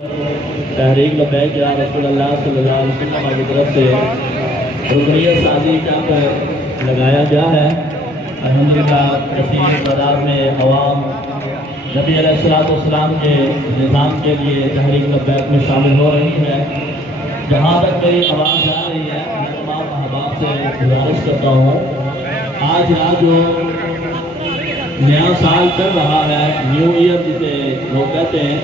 تحریک لبیک یا رسول اللہ صلی اللہ علیہ وسلم کی طرف سے رکنیت سازی کیمپ لگایا گیا ہے۔ الحمدللہ کثیر تعداد میں عوام نبی علیہ السلام کے نظام کے لیے تحریک لبیک میں شامل ہو رہی ہے۔ جہاں تک میری آواز جا رہی ہے میں تمام احباب سے گزارش کرتا ہوں، آج رات جو نیا سال چل رہا ہے، نیو ایئر جسے لوگ کہتے ہیں،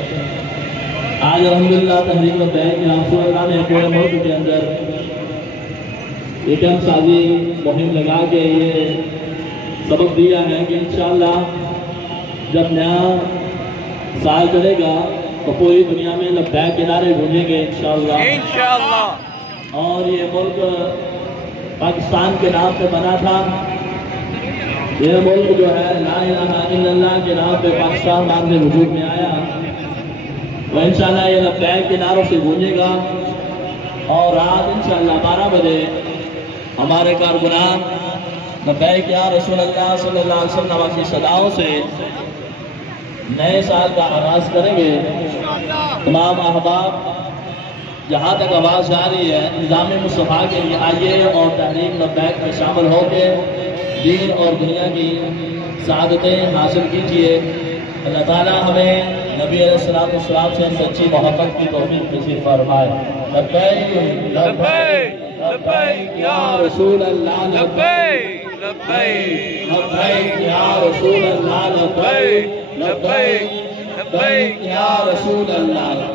آج الحمدللہ تحریک لبیک یا رسول اللہ نے پورے ملک کے اندر یہ کیمپ سازی مہم لگا کے یہ سبق دیا ہے کہ انشاءاللہ جب نیا سال چلے گا تو پوری دنیا میں لبیک کے نعرے گونجیں گے انشاءاللہ۔ اور یہ ملک پاکستان کے نام پہ بنا تھا، یہ ملک جو ہے لا الہ الا اللہ کے نام پہ پاکستان نام سے وجود میں آیا، وہ انشاءاللہ یہ لبیک کے نعروں سے گونجے گا۔ اور رات انشاءاللہ 12 بجے ہمارے کارکنان لبیک یا رسول اللہ صلی اللہ علیہ وسلم کی صداؤں سے نئے سال کا آغاز کریں گے۔ تمام احباب جہاں تک آواز جا رہی ہے نظام مصطفیٰ کے لیے آئیے اور تحریک لبیک میں شامل ہو کے دین اور دنیا کی سعادتیں حاصل کیجیے۔ اللہ تعالیٰ ہمیں نبی علیہ السلام سے سچی محبت کی توفیق نصیب فرمائے۔ لبیک لبیک لبیک یا رسول اللہ، لبیک لبیک لبیک یا رسول اللہ، لبیک لبیک لبیک یا رسول اللہ۔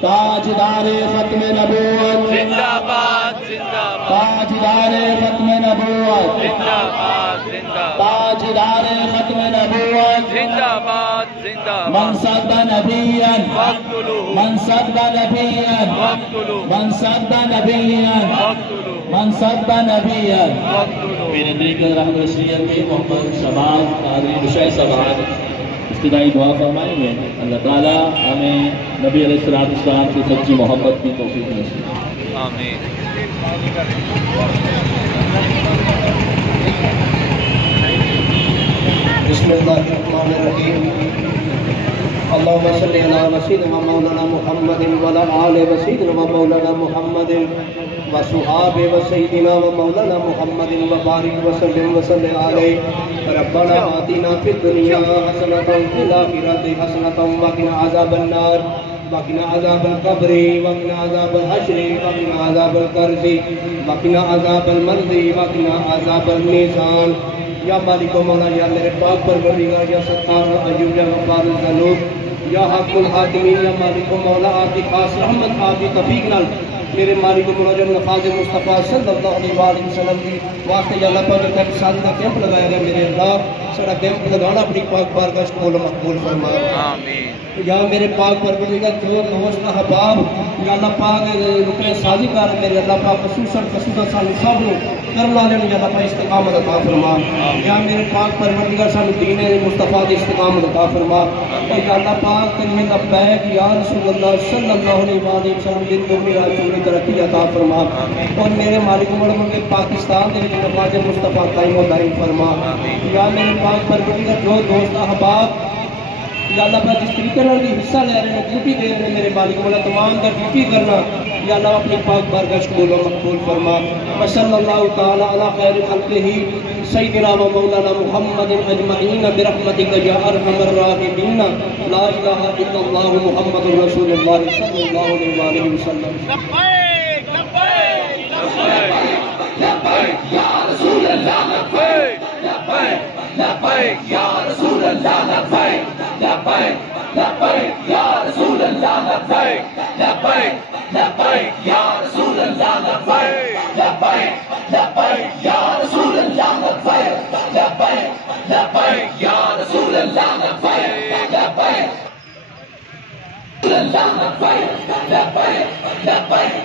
تاجدار ختم نبوت زندہ باد زندہ باد، تاجدار ختم نبوت زندہ باد زندہ باد، تاجدار ختم نبوت زندہ باد زندہ باد۔ من صد نبیا فاقتلوہ، من صد نبیا فاقتلوہ، من صد نبیا فاقتلوہ، من صد نبیا فاقتلوہ۔ میرے دل کے رحمت رسیت کی محمد شباب قادری بشیر صاحب ابتدائی دعا فرمائیں گے۔ اللہ تعالیٰ ہمیں نبی علیہ السلام کی سچی محبت کی توفیق نصیب۔ آمین۔ بسم اللہ الرحمن الرحیم۔ اللہم صلی علی سیدنا مولانا محمد وعلی آل سیدنا مولانا محمد وصحاب سیدنا مولانا محمد وبارک وسلم وصلی علیہ۔ ربنا آتنا فی الدنیا حسنۃ وفی الآخرۃ حسنۃ وقنا عذاب النار، وقنا عذاب القبر، وقنا عذاب الحشر، وقنا عذاب القرض، وقنا عذاب المرض، وقنا عذاب المیزان۔ یا مالک و مولا، یا میرے پاک پروردگار، یا ستار ایوب، یا غفار الذنوب، یا حق الحاکمین، یا مالک و مولا آپ کی خاص رحمت آپ کی توفیق نال میرے مالک و مولا جو نفاذ مصطفیٰ صلی اللہ علیہ وسلم کی واسطے یا اللہ پاک کیمپ سازی کا کیمپ لگایا گیا، میرے اللہ سڑا کیمپ لگانا اپنی پاک بارگاہ سے قبول مقبول فرما۔ آمین۔ یا میرے پاک پروردگار جو دوست احباب یا اللہ پاک رکن سازی کر میرے اللہ پاک خصوصاً سانو سب نو کرم والے یا اللہ پاک استقامت عطا فرما۔ یا میرے پاک پروردگار سانو دین مصطفیٰ دی استقامت عطا فرما۔ اور یا اللہ پاک کلمہ لبیک یا رسول اللہ صلی اللہ علیہ وسلم دن کو میرا چوری ترقی عطا فرما۔ اور میرے مالک ملک کے پاکستان دے نفاذ مصطفیٰ قائم و دائم فرما۔ یا میرے پاک پروردگار جو دوست احباب یا اللہ پاک جس طریقے سے حصہ لے رہے ہیں، ڈیوٹی دے رہے ہیں، میرے مالک مولا تمام کا ڈیوٹی کرنا یا اللہ اپنی پاک بارگاہ سے قبول و مقبول فرما۔ صلی اللہ تعالی علی خیر خلقہ سیدنا و مولانا محمد اجمعین برحمتک یا ارحم الراحمین۔ لا الہ الا اللہ محمد رسول اللہ صلی اللہ علیہ وسلم۔ لبیک لبیک لبیک لبیک یا رسول اللہ، لبیک لبیک لبیک یا رسول اللہ، لبیک لبیک لبیک یا رسول اللہ، لبیک لبیک لبیک یا رسول اللہ، لبیک لبیک لبیک یا رسول اللہ، لبیک لبیک لبیک یا رسول اللہ، لبیک لبیک لبیک لبیک لبیک